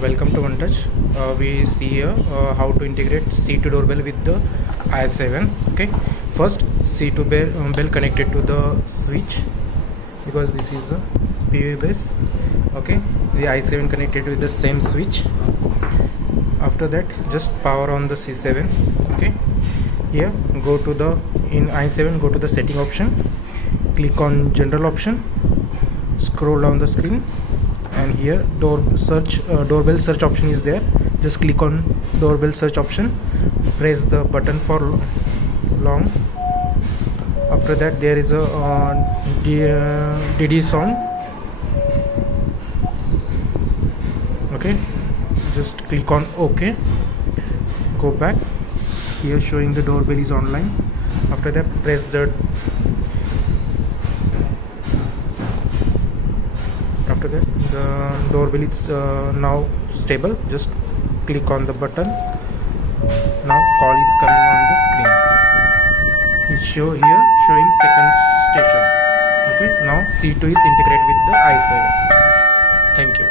Welcome to OneTouch. We see here how to integrate C2 doorbell with the i7. Okay, first C2 bell connected to the switch because this is the PV base. Okay, the i7 connected with the same switch. After that, just power on the C7. Okay, here go to the in i7 go to the setting option, click on general option, scroll down the screen, and here doorbell search option is there. Just click on doorbell search option, press the button for long. After that, there is a DD sound. Okay, just click on OK. Go back. Here showing the doorbell is online. After that, press the after that the doorbell is now stable. Just click on the button. Now call is coming on the screen. It showing second station. Okay, now C2 is integrated with the i7. Thank you.